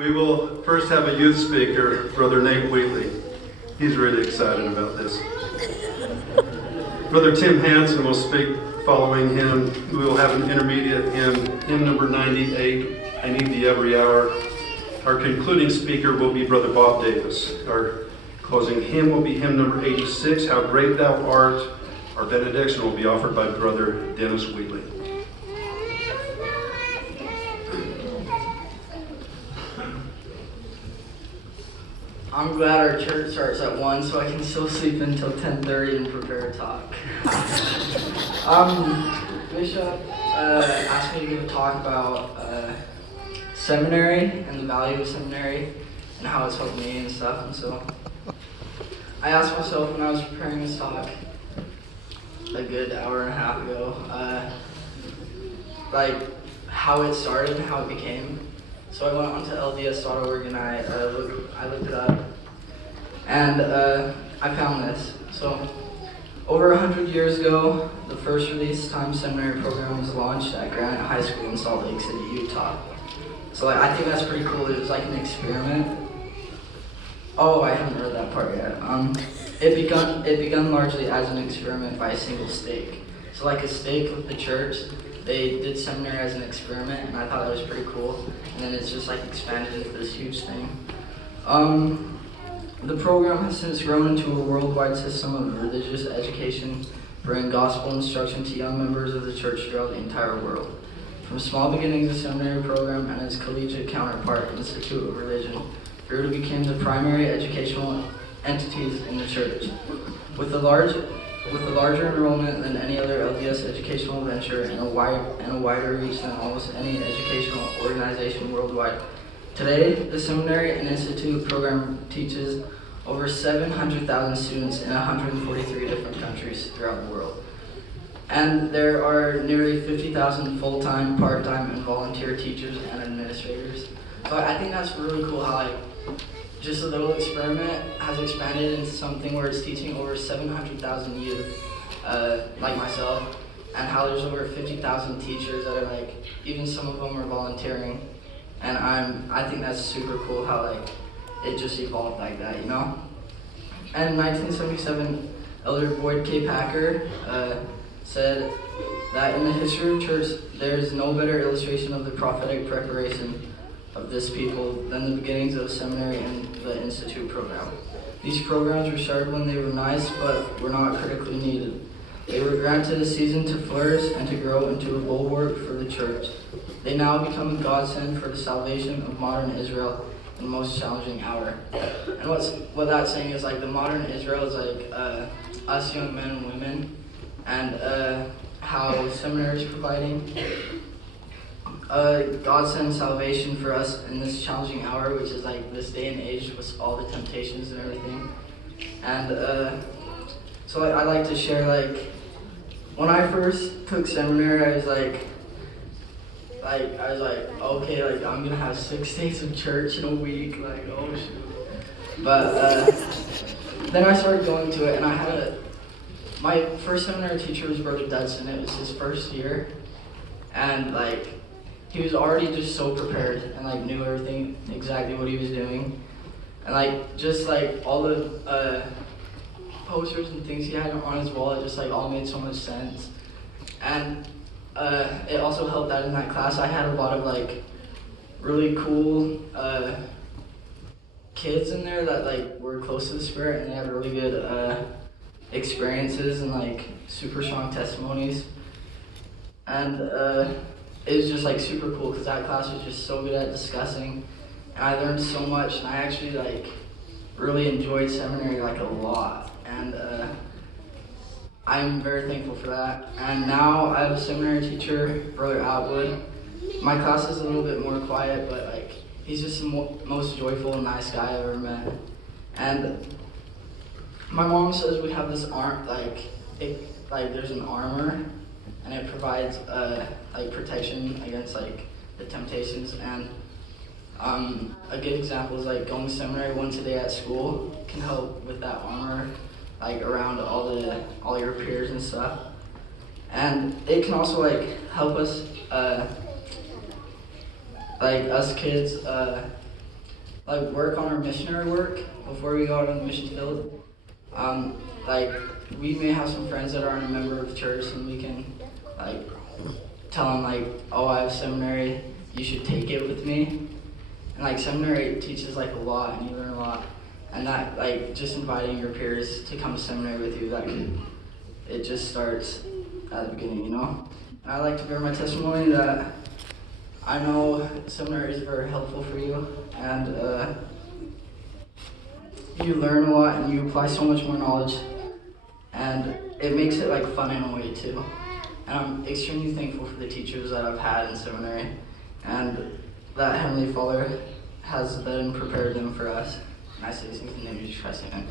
We will first have a youth speaker, Brother Nate Wheatley. He's really excited about this. Brother Tim Hansen will speak following him. We will have an intermediate hymn number 98, I Need Thee Every Hour. Our concluding speaker will be Brother Bob Davis. Our closing hymn will be hymn number 86, How Great Thou Art. Our benediction will be offered by Brother Dennis Wheatley. I'm glad our church starts at 1 so I can still sleep until 10:30 and prepare a talk. Bishop asked me to give a talk about seminary and the value of seminary and how it's helped me and stuff. And so I asked myself when I was preparing this talk a good hour and a half ago, like how it started and how it became. So I went on to LDS.org and I looked it up, and I found this. So over 100 years ago, the first release time seminary program was launched at Granite High School in Salt Lake City, Utah. So I think that's pretty cool. It was like an experiment. Oh, I haven't read that part yet. It begun largely as an experiment by a single stake. So like a stake with the church, they did seminary as an experiment, and I thought that was pretty cool. And then it's just like expanded into this huge thing. The program has since grown into a worldwide system of religious education, bringing gospel instruction to young members of the church throughout the entire world. From small beginnings, the seminary program and its collegiate counterpart, Institute of Religion, grew to become the primary educational entities in the church. With a larger enrollment than any other LDS educational venture and a wider reach than almost any educational organization worldwide. Today, the Seminary and Institute program teaches over 700,000 students in 143 different countries throughout the world. And there are nearly 50,000 full-time, part-time, and volunteer teachers and administrators. So I think that's really cool how just a little experiment has expanded into something where it's teaching over 700,000 youth, like myself, and how there's over 50,000 teachers that are even some of them are volunteering. And I think that's super cool how it just evolved like that, you know? And in 1977, Elder Boyd K. Packer said that in the history of church, there is no better illustration of the prophetic preparation of this people than the beginnings of the seminary and the institute program. These programs were started when they were nice, but were not critically needed. They were granted a season to flourish and to grow into a bulwark for the church. They now become a godsend for the salvation of modern Israel in the most challenging hour. And what that's saying is the modern Israel is us young men and women, and how seminary is providing God sends salvation for us in this challenging hour, which is this day and age with all the temptations and everything. And so I like to share when I first took seminary, I was okay, I'm gonna have 6 days of church in a week, oh shoot. But then I started going to it, and my first seminary teacher was Brother Dudson. It was his first year, and he was already just so prepared and knew everything, exactly what he was doing. And just all the posters and things he had on his wall, it just all made so much sense. And it also helped that in that class I had a lot of really cool kids in there that were close to the Spirit, and they had really good experiences and super strong testimonies. And it was just super cool because that class was just so good at discussing, and I learned so much, and I actually really enjoyed seminary a lot, and I'm very thankful for that. And now I have a seminary teacher, Brother Outwood. My class is a little bit more quiet, but he's just the most joyful and nice guy I've ever met. And my mom says we have this there's an armor, and it provides protection against the temptations. And a good example is going to seminary once a day at school can help with that armor, around all your peers and stuff. And it can also help us us kids work on our missionary work before we go out on the mission field. Like we may have some friends that aren't a member of the church, and we can like tell them like, oh, I have seminary, you should take it with me. And like seminary teaches like a lot, and you learn a lot. And that like just inviting your peers to come to seminary with you, it just starts at the beginning, you know. And I like to bear my testimony that I know seminary is very helpful for you, and you learn a lot and you apply so much more knowledge, and it makes it like fun in a way too. And I'm extremely thankful for the teachers that I've had in seminary, and that Heavenly Father has been prepared them for us. And I say this in the name of Jesus Christ, amen.